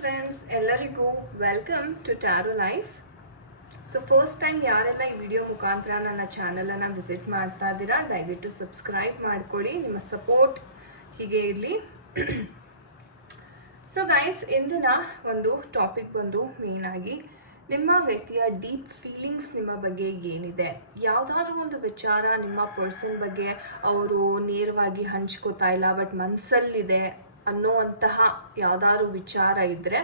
Friends ಎಲ್ಲರಿಗೂ welcome to tarot life so first time ಯಾರೆಲ್ಲ ಈ ವಿಡಿಯೋ ಮುಖಾಂತರ ನನ್ನ ಚಾನಲನ್ನು ವಿಸಿಟ್ ಮಾಡ್ತಾ ಇದ್ದೀರಾ, ದಯವಿಟ್ಟು ಸಬ್ಸ್ಕ್ರೈಬ್ ಮಾಡ್ಕೊಳ್ಳಿ. ನಿಮ್ಮ ಸಪೋರ್ಟ್ ಹೀಗೆ ಇರಲಿ. ಸೊ ಗೈಸ್ ಇಂದಿನ ಒಂದು ಟಾಪಿಕ್ ಬಂದು ಆಗಿ ನಿಮ್ಮ ವ್ಯಕ್ತಿಯ ಡೀಪ್ ಫೀಲಿಂಗ್ಸ್ ನಿಮ್ಮ ಬಗ್ಗೆ ಏನಿದೆ? ಯಾವುದಾದ್ರೂ ಒಂದು ವಿಚಾರ ನಿಮ್ಮ ಪರ್ಸನ್ ಬಗ್ಗೆ ಅವರು ನೇರವಾಗಿ ಹಂಚ್ಕೋತಾ ಇಲ್ಲ ಬಟ್ ಮನಸ್ಸಲ್ಲಿದೆ ಅನ್ನೋವಂತಹ ಯಾವ್ದಾದ್ರು ವಿಚಾರ ಇದ್ದರೆ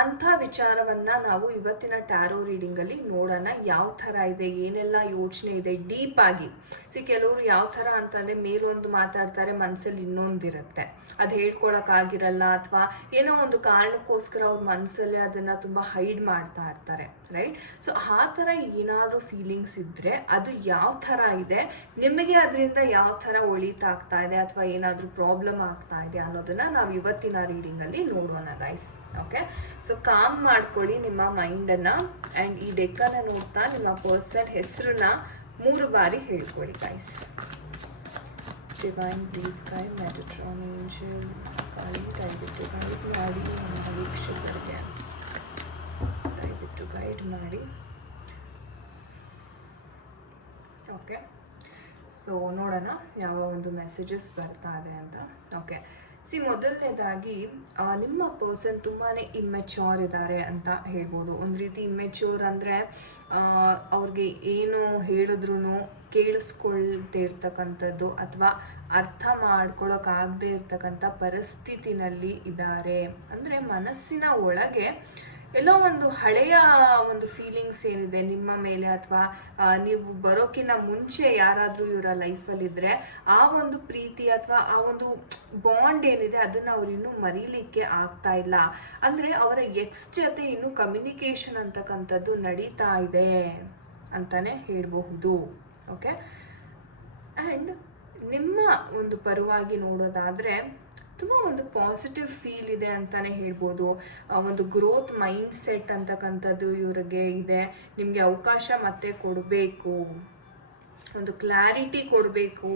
ಅಂಥ ವಿಚಾರವನ್ನು ನಾವು ಇವತ್ತಿನ ಟ್ಯಾರೋ ರೀಡಿಂಗಲ್ಲಿ ನೋಡೋಣ. ಯಾವ ಥರ ಇದೆ, ಏನೆಲ್ಲ ಯೋಚನೆ ಇದೆ, ಡೀಪ್ ಆಗಿ. ಸಿ, ಕೆಲವರು ಯಾವ ಥರ ಅಂತಂದರೆ ಮೇಲೊಂದು ಮಾತಾಡ್ತಾರೆ ಮನಸ್ಸಲ್ಲಿ ಇನ್ನೊಂದಿರುತ್ತೆ ಅದು ಹೇಳ್ಕೊಳಕ್ಕಾಗಿರಲ್ಲ ಅಥವಾ ಏನೋ ಒಂದು ಕಾರಣಕ್ಕೋಸ್ಕರ ಅವ್ರ ಮನಸ್ಸಲ್ಲಿ ಅದನ್ನು ತುಂಬ ಹೈಡ್ ಮಾಡ್ತಾ ಇರ್ತಾರೆ, ರೈಟ್? ಸೊ, ಆ ಥರ ಏನಾದರೂ ಫೀಲಿಂಗ್ಸ್ ಇದ್ದರೆ ಅದು ಯಾವ ಥರ ಇದೆ, ನಿಮಗೆ ಅದರಿಂದ ಯಾವ ಥರ ಒಳಿತಾಗ್ತಾ ಇದೆ ಅಥವಾ ಏನಾದರೂ ಪ್ರಾಬ್ಲಮ್ ಆಗ್ತಾ ಇದೆ ಅನ್ನೋದನ್ನು ನಾವು ಇವತ್ತಿನ ರೀಡಿಂಗಲ್ಲಿ ನೋಡೋಣ ಗೈಸ್ ಓಕೆ ಸೊ ಕಾಮ್ ಮಾಡ್ಕೊಳ್ಳಿ ನಿಮ್ಮ ಮೈಂಡನ್ನು ಆ್ಯಂಡ್ ಈ ಡೆಕ್ಕನ್ನು ನೋಡ್ತಾ ನಿಮ್ಮ ಪರ್ಸನ್ ಹೆಸರನ್ನ ಮೂರು ಬಾರಿ ಹೇಳ್ಕೊಳ್ಳಿ ಗೈಸ್ ಡಿವೈನ್ ಪ್ಲೀಸ್ ಕೈ ಮೆಟಟ್ರಾನ್ ಏಂಜಲ್ ಗೈಡ್ ದಯವಿಟ್ಟು ಗೈಡ್ ಮಾಡಿ ನಮ್ಮ ವೀಕ್ಷಕರಿಗೆ. ದಯವಿಟ್ಟು ಗೈಡ್ ಮಾಡಿ. ಓಕೆ ಸೊ ನೋಡೋಣ ಯಾವ ಒಂದು ಮೆಸೇಜಸ್ ಬರ್ತಾ ಇದೆ ಅಂತ. ಓಕೆ ಸಿ ಮೊದಲನೇದಾಗಿ ನಿಮ್ಮ ಪರ್ಸನ್ ತುಂಬಾ ಇಮ್ಮೆಚ್ಯೂರ್ ಇದ್ದಾರೆ ಅಂತ ಹೇಳ್ಬೋದು. ಒಂದು ರೀತಿ ಇಮ್ಮೆಚ್ಯೂರ್ ಅಂದರೆ ಅವ್ರಿಗೆ ಏನು ಹೇಳಿದ್ರು ಕೇಳಿಸ್ಕೊಳ್ದೇ ಇರ್ತಕ್ಕಂಥದ್ದು ಅಥವಾ ಅರ್ಥ ಮಾಡ್ಕೊಳಕ್ಕಾಗದೇ ಇರ್ತಕ್ಕಂಥ ಪರಿಸ್ಥಿತಿನಲ್ಲಿ ಇದ್ದಾರೆ ಅಂದರೆ ಮನಸ್ಸಿನ ಒಳಗೆ ಎಲ್ಲೋ ಒಂದು ಹಳೆಯ ಒಂದು ಫೀಲಿಂಗ್ಸ್ ಏನಿದೆ ನಿಮ್ಮ ಮೇಲೆ ಅಥವಾ ನೀವು ಬರೋಕ್ಕಿಂತ ಮುಂಚೆ ಯಾರಾದರೂ ಇವರ ಲೈಫಲ್ಲಿದ್ದರೆ ಆ ಒಂದು ಪ್ರೀತಿ ಅಥವಾ, ಆ ಒಂದು ಬಾಂಡ್ ಏನಿದೆ ಅದನ್ನು ಅವ್ರು ಇನ್ನೂ ಮರೀಲಿಕ್ಕೆ ಆಗ್ತಾ ಇಲ್ಲ. ಅಂದರೆ ಅವರ ಎಕ್ಸ್ ಜೊತೆ ಇನ್ನೂ ಕಮ್ಯುನಿಕೇಷನ್ ಅಂತಕ್ಕಂಥದ್ದು ನಡೀತಾ ಇದೆ ಅಂತಲೇ ಹೇಳಬಹುದು. ಓಕೆ ಆ್ಯಂಡ್ ನಿಮ್ಮ ಒಂದು ಪರವಾಗಿ ನೋಡೋದಾದರೆ ತುಂಬ ಒಂದು ಪಾಸಿಟಿವ್ ಫೀಲ್ ಇದೆ ಅಂತಲೇ ಹೇಳ್ಬೋದು. ಒಂದು ಗ್ರೋತ್ ಮೈಂಡ್ ಸೆಟ್ ಅಂತಕ್ಕಂಥದ್ದು ಇವ್ರಿಗೆ ಇದೆ. ನಿಮಗೆ ಅವಕಾಶ ಮತ್ತೆ ಕೊಡಬೇಕು. ಒಂದು ಕ್ಲಾರಿಟಿ ಕೊಡಬೇಕು.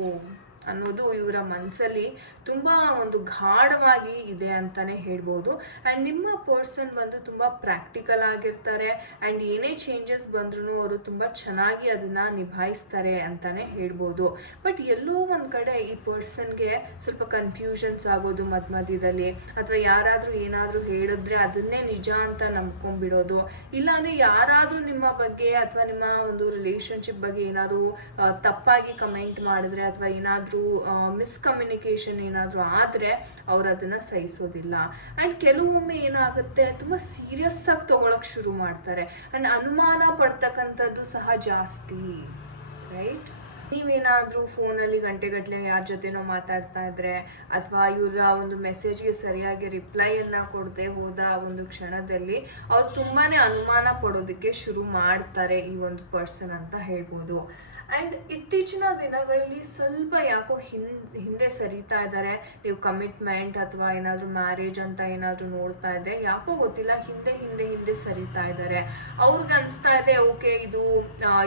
ಅನ್ನೋದು ಇವರ ಮನಸ್ಸಲ್ಲಿ ತುಂಬ ಒಂದು ಗಾಢವಾಗಿ ಇದೆ ಅಂತಲೇ ಹೇಳ್ಬೋದು. ಆ್ಯಂಡ್ ನಿಮ್ಮ ಪರ್ಸನ್ ಬಂದು ತುಂಬ ಪ್ರಾಕ್ಟಿಕಲ್ ಆಗಿರ್ತಾರೆ. ಆ್ಯಂಡ್ ಏನೇ ಚೇಂಜಸ್ ಬಂದ್ರೂ ಅವರು ತುಂಬ ಚೆನ್ನಾಗಿ ಅದನ್ನು ನಿಭಾಯಿಸ್ತಾರೆ ಅಂತಲೇ ಹೇಳ್ಬೋದು. ಬಟ್ ಎಲ್ಲೋ ಒಂದು ಕಡೆ ಈ ಪರ್ಸನ್ಗೆ ಸ್ವಲ್ಪ ಕನ್ಫ್ಯೂಷನ್ಸ್ ಆಗೋದು ಮಧ್ಯ ಮಧ್ಯದಲ್ಲಿ, ಅಥವಾ ಯಾರಾದರೂ ಏನಾದರೂ ಹೇಳಿದ್ರೆ ಅದನ್ನೇ ನಿಜ ಅಂತ ನಂಬ್ಕೊಂಡ್ಬಿಡೋದು. ಇಲ್ಲಾಂದರೆ ಯಾರಾದರೂ ನಿಮ್ಮ ಬಗ್ಗೆ ಅಥವಾ ನಿಮ್ಮ ಒಂದು ರಿಲೇಷನ್ಶಿಪ್ ಬಗ್ಗೆ ಏನಾದರೂ ತಪ್ಪಾಗಿ ಕಮೆಂಟ್ ಮಾಡಿದ್ರೆ ಅಥವಾ ಏನಾದರೂ ಮಿಸ್ಕಮ್ಯುನಿಕೇಷನ್ ಏನಾದರೂ ಆದರೆ ಅವ್ರು ಅದನ್ನು ಸಹಿಸೋದಿಲ್ಲ. ಆ್ಯಂಡ್ ಕೆಲವೊಮ್ಮೆ ಏನಾಗುತ್ತೆ, ತುಂಬ ಸೀರಿಯಸ್ ಆಗಿ ತೊಗೊಳಕ್ಕೆ ಶುರು ಮಾಡ್ತಾರೆ. ಆ್ಯಂಡ್ ಅನುಮಾನ ಪಡ್ತಕ್ಕಂಥದ್ದು ಸಹ ಜಾಸ್ತಿ ರೈಟ್ ನೀವೇನಾದರೂ ಫೋನಲ್ಲಿ ಗಂಟೆಗಟ್ಟಲೆ ಯಾರ ಜೊತೆನೋ ಮಾತಾಡ್ತಾ ಇದ್ರೆ, ಅಥವಾ ಇವರ ಒಂದು ಮೆಸೇಜ್ಗೆ ಸರಿಯಾಗಿ ರಿಪ್ಲೈಯನ್ನು ಕೊಡದೆ ಹೋದ ಒಂದು ಕ್ಷಣದಲ್ಲಿ ಅವ್ರು ತುಂಬಾ ಅನುಮಾನ ಪಡೋದಕ್ಕೆ ಶುರು ಮಾಡ್ತಾರೆ ಈ ಒಂದು ಪರ್ಸನ್ ಅಂತ ಹೇಳ್ಬೋದು. ಆ್ಯಂಡ್ ಇತ್ತೀಚಿನ ದಿನಗಳಲ್ಲಿ ಸ್ವಲ್ಪ ಯಾಕೋ ಹಿಂದೆ ಹಿಂದೆ ಸರಿತಾ ಇದ್ದಾರೆ. ನೀವು ಕಮಿಟ್ಮೆಂಟ್ ಅಥವಾ ಏನಾದರೂ ಮ್ಯಾರೇಜ್ ಅಂತ ಏನಾದರೂ ನೋಡ್ತಾ ಇದ್ದರೆ ಯಾಕೋ ಗೊತ್ತಿಲ್ಲ, ಹಿಂದೆ ಹಿಂದೆ ಹಿಂದೆ ಸರಿತಾ ಇದ್ದಾರೆ. ಅವ್ರಿಗೆ ಅನಿಸ್ತಾ ಇದೆ, ಓಕೆ, ಇದು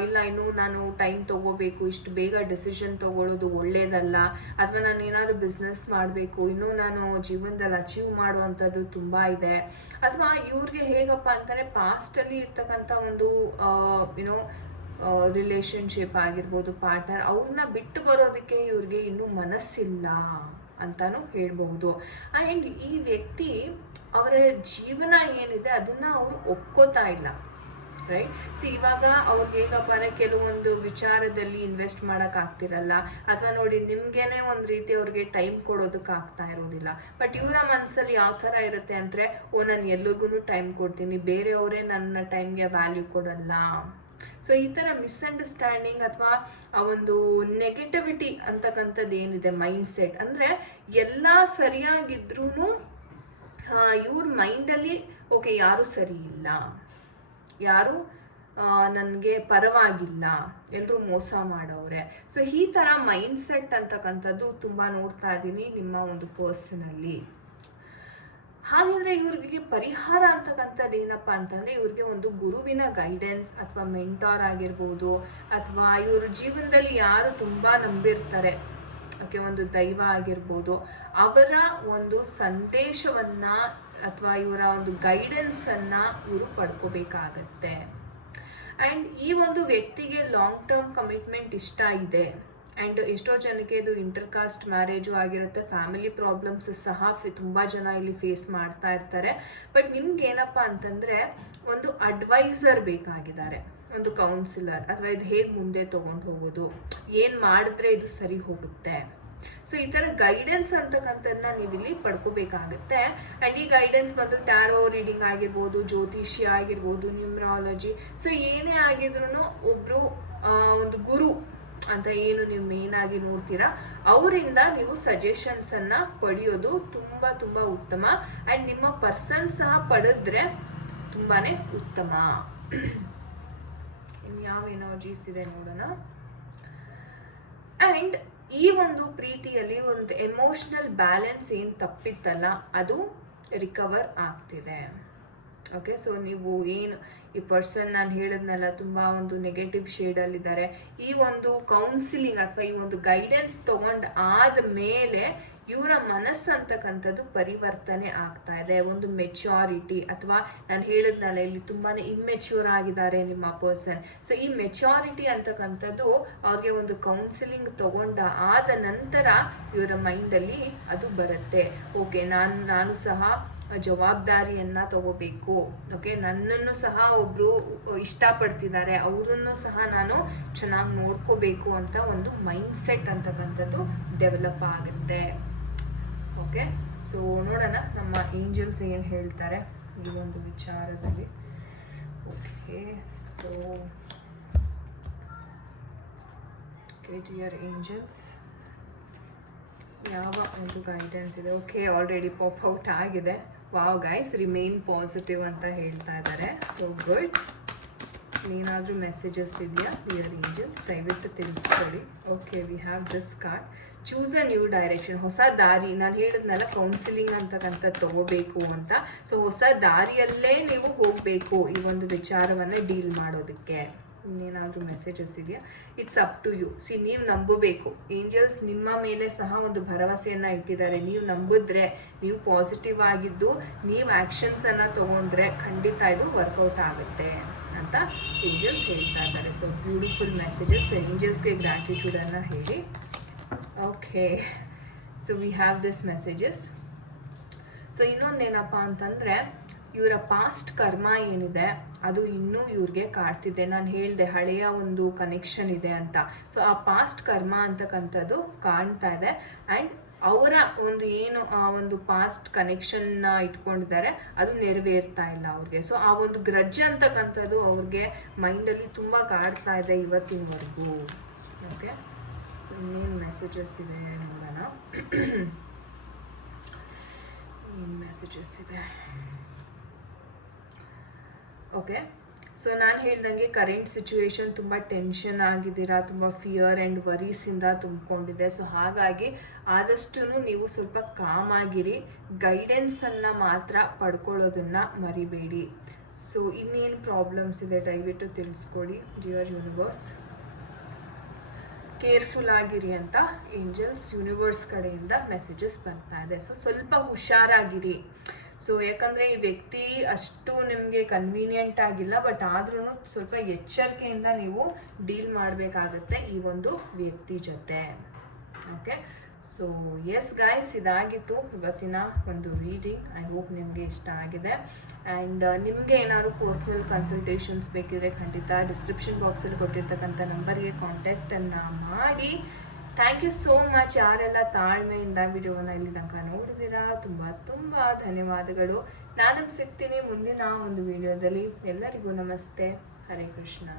ಇಲ್ಲ, ಇನ್ನು ನಾನು ಟೈಮ್ ತಗೋಬೇಕು. ಇಷ್ಟು ಬೇಗ ಡಿಸಿಷನ್ ತಗೊಳ್ಳೋದು ಒಳ್ಳೇದಲ್ಲ. ಅಥವಾ ನಾನು ಏನಾದರೂ ಬಿಸ್ನೆಸ್ ಮಾಡಬೇಕು. ಇನ್ನೂ ನಾನು ಜೀವನದಲ್ಲಿ ಅಚೀವ್ ಮಾಡುವಂಥದ್ದು ತುಂಬ ಇದೆ. ಅಥವಾ ಇವ್ರಿಗೆ ಹೇಗಪ್ಪ ಅಂತಾರೆ ಪಾಸ್ಟಲ್ಲಿ ಇರ್ತಕ್ಕಂಥ ಒಂದು ಏನೋ ರಿಲೇಶನ್ಶಿಪ್ ಆಗಿರ್ಬೋದು ಪಾರ್ಟ್ನರ್ ಅವ್ರನ್ನ ಬಿಟ್ಟು ಬರೋದಕ್ಕೆ ಇವ್ರಿಗೆ ಇನ್ನೂ ಮನಸ್ಸಿಲ್ಲ ಅಂತಲೂ ಹೇಳ್ಬಹುದು. ಆ್ಯಂಡ್ ಈ ವ್ಯಕ್ತಿ ಅವರ ಜೀವನ ಏನಿದೆ ಅದನ್ನು ಅವರು ಒಪ್ಕೋತಾ ಇಲ್ಲ ರೈಟ್ ಸಿ ಇವಾಗ ಅವ್ರಿಗೆ ಹೇಗಪ್ಪ ಅಂದರೆ ಕೆಲವೊಂದು ವಿಚಾರದಲ್ಲಿ ಇನ್ವೆಸ್ಟ್ ಮಾಡೋಕ್ಕಾಗ್ತಿರಲ್ಲ ಅಥವಾ ನೋಡಿ ನಿಮಗೇನೆ ಒಂದು ರೀತಿ ಅವ್ರಿಗೆ ಟೈಮ್ ಕೊಡೋದಕ್ಕೆ ಆಗ್ತಾ ಇರೋದಿಲ್ಲ. ಬಟ್ ಇವರ ಮನಸ್ಸಲ್ಲಿ ಯಾವ ಥರ ಇರುತ್ತೆ ಅಂದರೆ, ಓ, ನಾನು ಎಲ್ಲರಿಗೂ ಟೈಮ್ ಕೊಡ್ತೀನಿ, ಬೇರೆಯವರೇ ನನ್ನ ಟೈಮ್ಗೆ ವ್ಯಾಲ್ಯೂ ಕೊಡಲ್ಲ. ಸೊ ಈ ಥರ ಮಿಸ್ಅಂಡರ್ಸ್ಟ್ಯಾಂಡಿಂಗ್ ಅಥವಾ ಆ ಒಂದು ನೆಗೆಟಿವಿಟಿ ಅಂತಕ್ಕಂಥದ್ದು ಏನಿದೆ ಮೈಂಡ್ ಸೆಟ್ ಅಂದರೆ ಎಲ್ಲ ಸರಿಯಾಗಿದ್ರೂ ಇವ್ರ ಮೈಂಡಲ್ಲಿ ಓಕೆ ಯಾರೂ ಸರಿ ಇಲ್ಲ. ಯಾರು ನನಗೆ ಪರವಾಗಿಲ್ಲ. ಎಲ್ಲರೂ ಮೋಸ ಮಾಡೋರೆ ಸೊ ಈ ಥರ ಮೈಂಡ್ ಸೆಟ್ ಅಂತಕ್ಕಂಥದ್ದು ತುಂಬ ನೋಡ್ತಾ ಇದ್ದೀನಿ ನಿಮ್ಮ ಒಂದು ಪರ್ಸನಲ್ಲಿ ಹಾಗಿದ್ರೆ ಇವ್ರಿಗೆ ಪರಿಹಾರ ಅಂತಕ್ಕಂಥದ್ದು ಏನಪ್ಪ ಅಂತಂದರೆ ಇವ್ರಿಗೆ ಒಂದು ಗುರುವಿನ ಗೈಡೆನ್ಸ್ ಅಥವಾ ಮೆಂಟಾರ್ ಆಗಿರ್ಬೋದು ಅಥವಾ ಇವ್ರ ಜೀವನದಲ್ಲಿ ಯಾರು ತುಂಬ ನಂಬಿರ್ತಾರೆ. ಓಕೆ, ಒಂದು ದೈವ ಆಗಿರ್ಬೋದು. ಅವರ ಒಂದು ಸಂದೇಶವನ್ನು ಅಥವಾ ಇವರ ಒಂದು ಗೈಡೆನ್ಸನ್ನು ಇವರು ಪಡ್ಕೋಬೇಕಾಗತ್ತೆ. ಆ್ಯಂಡ್ ಈ ಒಂದು ವ್ಯಕ್ತಿಗೆ ಲಾಂಗ್ ಟರ್ಮ್ ಕಮಿಟ್ಮೆಂಟ್ ಇಷ್ಟ ಇದೆ. ಆ್ಯಂಡ್ ಎಷ್ಟೋ ಜನಕ್ಕೆ ಇದು ಇಂಟರ್ ಕಾಸ್ಟ್ ಮ್ಯಾರೇಜು ಆಗಿರುತ್ತೆ ಫ್ಯಾಮಿಲಿ ಪ್ರಾಬ್ಲಮ್ಸ್ ಸಹ ತುಂಬ ಜನ ಇಲ್ಲಿ ಫೇಸ್ ಮಾಡ್ತಾ ಇರ್ತಾರೆ. ಬಟ್ ನಿಮ್ಗೇನಪ್ಪ ಅಂತಂದರೆ, ಒಂದು ಅಡ್ವೈಸರ್ ಬೇಕಾಗಿದ್ದಾರೆ. ಒಂದು ಕೌನ್ಸಿಲರ್ ಅಥವಾ ಇದು ಹೇಗೆ ಮುಂದೆ ತೊಗೊಂಡು ಹೋಗೋದು, ಏನು ಮಾಡಿದ್ರೆ ಇದು ಸರಿ ಹೋಗುತ್ತೆ. ಸೊ ಈ ಥರ ಗೈಡೆನ್ಸ್ ಅಂತಕ್ಕಂಥದ್ದನ್ನ ನೀವು ಇಲ್ಲಿ ಪಡ್ಕೋಬೇಕಾಗುತ್ತೆ. ಆ್ಯಂಡ್ ಈ ಗೈಡೆನ್ಸ್ ಬಂದು ಟ್ಯಾರೋ ರೀಡಿಂಗ್ ಆಗಿರ್ಬೋದು, ಜ್ಯೋತಿಷ್ಯ ಆಗಿರ್ಬೋದು ನ್ಯೂಮ್ರಾಲಜಿ ಸೊ ಏನೇ ಆಗಿದ್ರೂ ಒಬ್ಬರು ಒಂದು ಗುರು ಅಂತ ಏನು ನೀವು ಮೇನ್ ಆಗಿ ನೋಡ್ತೀರಾ? ಅವರಿಂದ ನೀವು ಸಜೆಷನ್ಸನ್ನು ಪಡೆಯೋದು ತುಂಬ ತುಂಬ ಉತ್ತಮ. ಆ್ಯಂಡ್ ನಿಮ್ಮ ಪರ್ಸನ್ ಸಹ ಪಡೆದ್ರೆ ತುಂಬಾ ಉತ್ತಮ. ಇನ್ಯಾವ ಯಾವ ಎನರ್ಜೀಸ್ ಇದೆ ನೋಡೋಣ. ಆ್ಯಂಡ್ ಈ ಒಂದು ಪ್ರೀತಿಯಲ್ಲಿ ಒಂದು ಎಮೋಷ್ನಲ್ ಬ್ಯಾಲೆನ್ಸ್ ಏನು ತಪ್ಪಿತ್ತಲ್ಲ, ಅದು ರಿಕವರ್ ಆಗ್ತಿದೆ. ಓಕೆ ಸೊ ನೀವು ಏನು ಈ ಪರ್ಸನ್ ನಾನು ಹೇಳಿದ್ನಲ್ಲ, ತುಂಬ ಒಂದು ನೆಗೆಟಿವ್ ಶೇಡಲ್ಲಿದ್ದಾರೆ ಈ ಒಂದು ಕೌನ್ಸಿಲಿಂಗ್ ಅಥವಾ ಈ ಒಂದು ಗೈಡೆನ್ಸ್ ತೊಗೊಂಡು ಆದ ಮೇಲೆ ಇವರ ಮನಸ್ಸು ಅಂತಕ್ಕಂಥದ್ದು ಪರಿವರ್ತನೆ ಆಗ್ತಾ ಇದೆ. ಒಂದು ಮೆಚ್ಯೂರಿಟಿ ಅಥವಾ ನಾನು ಹೇಳಿದ್ನಲ್ಲ, ಇಲ್ಲಿ ತುಂಬಾ ಇಮ್ಮೆಚ್ಯೂರ್ ಆಗಿದ್ದಾರೆ ನಿಮ್ಮ ಪರ್ಸನ್ ಸೊ ಈ ಮೆಚ್ಯೂರಿಟಿ ಅಂತಕ್ಕಂಥದ್ದು ಅವ್ರಿಗೆ ಒಂದು ಕೌನ್ಸಿಲಿಂಗ್ ತಗೊಂಡ ಆದ ನಂತರ ಇವರ ಮೈಂಡಲ್ಲಿ ಅದು ಬರುತ್ತೆ. ಓಕೆ ನಾನು ನಾನು ಸಹ ಜವಾಬ್ದಾರಿಯನ್ನು ತಗೋಬೇಕು. ಓಕೆ ನನ್ನನ್ನು ಸಹ ಒಬ್ಬರು ಇಷ್ಟಪಡ್ತಿದ್ದಾರೆ. ಅವರನ್ನು ಸಹ ನಾನು ಚೆನ್ನಾಗಿ ನೋಡ್ಕೋಬೇಕು ಅಂತ ಒಂದು ಮೈಂಡ್ ಸೆಟ್ ಅಂತಕ್ಕಂಥದ್ದು ಡೆವಲಪ್ ಆಗುತ್ತೆ. ಓಕೆ ಸೊ ನೋಡೋಣ ನಮ್ಮ ಏಂಜಲ್ಸ್ ಏನು ಹೇಳ್ತಾರೆ ಈ ಒಂದು ವಿಚಾರದಲ್ಲಿ. Okay so okay dear angels ಯಾವ ಒಂದು ಗೈಡೆನ್ಸ್ ಇದೆ? ಓಕೆ ಆಲ್ರೆಡಿ ಪಾಪ್ ಔಟ್ ಆಗಿದೆ. ವಾವ್ ಗೈಸ್ ರಿಮೇನ್ ಪಾಸಿಟಿವ್ ಅಂತ ಹೇಳ್ತಾ ಇದ್ದಾರೆ. ಸೊ ಗುಡ್ ಏನಾದರೂ ಮೆಸೇಜಸ್ ಇದೆಯಾ? ಡಿಯರ್ ಏಂಜಲ್ಸ್ ದಯವಿಟ್ಟು ತಿಳಿಸ್ಕೊಳ್ಳಿ. Okay we have this card choose a new direction ಹೊಸ ದಾರಿ. ನಾನು ಹೇಳಿದ್ನಲ್ಲ ಕೌನ್ಸಿಲಿಂಗ್ ಅಂತಕ್ಕಂಥ ತಗೋಬೇಕು ಅಂತ. ಸೊ ಹೊಸ ದಾರಿಯಲ್ಲೇ ನೀವು ಹೋಗಬೇಕು ಈ ಒಂದು ವಿಚಾರವನ್ನು ಡೀಲ್ ಮಾಡೋದಕ್ಕೆ. ಇನ್ನೇನಾದರೂ ಮೆಸೇಜಸ್ ಇದೆಯಾ it's up to you see ನೀವು ನಂಬಬೇಕು. ಏಂಜಲ್ಸ್ ನಿಮ್ಮ ಮೇಲೆ ಸಹ ಒಂದು ಭರವಸೆಯನ್ನು ಇಟ್ಟಿದ್ದಾರೆ. ನೀವು ನಂಬಿದ್ರೆ, ನೀವು ಪಾಸಿಟಿವ್ ಆಗಿದ್ದು, ನೀವು ಆ್ಯಕ್ಷನ್ಸನ್ನು ತೊಗೊಂಡ್ರೆ ಖಂಡಿತ ಇದು ವರ್ಕೌಟ್ ಆಗುತ್ತೆ ಅಂತ ಏಂಜಲ್ಸ್ ಹೇಳ್ತಾ ಇದ್ದಾರೆ. ಸೊ ಬ್ಯೂಟಿಫುಲ್ ಮೆಸೇಜಸ್ ಏಂಜಲ್ಸ್ಗೆ ಗ್ರ್ಯಾಟಿಟ್ಯೂಡನ್ನು ಹೇಳಿ. Okay so we have this messages so ಇನ್ನೊಂದೇನಪ್ಪ ಅಂತಂದರೆ ಇವರ ಪಾಸ್ಟ್ ಕರ್ಮ ಏನಿದೆ, ಅದು ಇನ್ನೂ ಇವ್ರಿಗೆ ಕಾಡ್ತಿದೆ ನಾನು ಹೇಳಿದೆ, ಹಳೆಯ ಒಂದು ಕನೆಕ್ಷನ್ ಇದೆ ಅಂತ. ಸೊ ಆ ಪಾಸ್ಟ್ ಕರ್ಮ ಅಂತಕ್ಕಂಥದ್ದು ಕಾಣ್ತಾ ಇದೆ. ಆ್ಯಂಡ್ ಅವರ ಒಂದು ಏನು, ಆ ಒಂದು ಪಾಸ್ಟ್ ಕನೆಕ್ಷನ್ನ ಇಟ್ಕೊಂಡಿದ್ದಾರೆ, ಅದು ನೆರವೇರ್ತಾ ಇಲ್ಲ ಅವ್ರಿಗೆ. ಸೊ ಆ ಒಂದು ಗ್ರಜ್ಜೆ ಅಂತಕ್ಕಂಥದ್ದು ಅವ್ರಿಗೆ ಮೈಂಡಲ್ಲಿ ತುಂಬ ಕಾಡ್ತಾ ಇದೆ ಇವತ್ತಿನವರೆಗೂ. ಓಕೆ ಸೊ ಇನ್ನೇನು ಮೆಸೇಜಸ್ ಇದೆ ನೋಡೋಣ. ಏನು ಮೆಸೇಜಸ್ ಇದೆ? ಓಕೆ ಸೊ ನಾನು ಹೇಳ್ದಂಗೆ ಕರೆಂಟ್ ಸಿಚುವೇಶನ್ ತುಂಬ ಟೆನ್ಷನ್ ಆಗಿದ್ದೀರಾ, ತುಂಬ ಫಿಯರ್ ಆ್ಯಂಡ್ ವರೀಸಿಂದ ತುಂಬಿಕೊಂಡಿದೆ. ಸೊ ಹಾಗಾಗಿ ಆದಷ್ಟು ನೀವು ಸ್ವಲ್ಪ ಕಾಮ್ ಆಗಿರಿ. ಗೈಡೆನ್ಸನ್ನು ಮಾತ್ರ ಪಡ್ಕೊಳ್ಳೋದನ್ನು ಮರಿಬೇಡಿ. ಸೊ ಇನ್ನೇನು ಪ್ರಾಬ್ಲಮ್ಸ್ ಇದೆ ದಯವಿಟ್ಟು ತಿಳಿಸ್ಕೊಡಿ ಡಿಯರ್ ಯೂನಿವರ್ಸ್ ಕೇರ್ಫುಲ್ ಆಗಿರಿ ಅಂತ ಏಂಜಲ್ಸ್ ಯೂನಿವರ್ಸ್ ಕಡೆಯಿಂದ ಮೆಸೇಜಸ್ ಬರ್ತಾ ಇದೆ. ಸೊ ಸ್ವಲ್ಪ ಹುಷಾರಾಗಿರಿ. ಸೊ ಯಾಕಂದರೆ ಈ ವ್ಯಕ್ತಿ ಅಷ್ಟು ನಿಮಗೆ ಕನ್ವೀನಿಯೆಂಟ್ ಆಗಿಲ್ಲ ಬಟ್ ಆದ್ರೂ ಸ್ವಲ್ಪ ಎಚ್ಚರಿಕೆಯಿಂದ ನೀವು ಡೀಲ್ ಮಾಡಬೇಕಾಗತ್ತೆ ಈ ಒಂದು ವ್ಯಕ್ತಿ ಜೊತೆ. ಓಕೆ ಸೊ ಎಸ್ ಗಾಯ್ಸ್ ಇದಾಗಿತ್ತು ಇವತ್ತಿನ ಒಂದು ರೀಡಿಂಗ್ ಐ ಹೋಪ್ ನಿಮಗೆ ಇಷ್ಟ ಆಗಿದೆ. ಆ್ಯಂಡ್ ನಿಮಗೆ ಏನಾದರೂ ಪರ್ಸ್ನಲ್ ಕನ್ಸಲ್ಟೇಷನ್ಸ್ ಬೇಕಿದ್ರೆ ಖಂಡಿತ ಡಿಸ್ಕ್ರಿಪ್ಷನ್ ಬಾಕ್ಸಲ್ಲಿ ಕೊಟ್ಟಿರ್ತಕ್ಕಂಥ ನಂಬರ್ಗೆ ಕಾಂಟ್ಯಾಕ್ಟನ್ನು ಮಾಡಿ. ಥ್ಯಾಂಕ್ ಯು ಸೋ ಮಚ್ ಯಾರೆಲ್ಲ ತಾಳ್ಮೆಯಿಂದ ವಿಡಿಯೋವನ್ನು ಇಲ್ಲಿ ತನಕ ನೋಡಿದಿರಾ ತುಂಬ ತುಂಬ ಧನ್ಯವಾದಗಳು. ನಾನು ಸಿಗ್ತೀನಿ ಮುಂದಿನ ಒಂದು ವಿಡಿಯೋದಲ್ಲಿ. ಎಲ್ಲರಿಗೂ ನಮಸ್ತೆ. ಹರೇ ಕೃಷ್ಣ.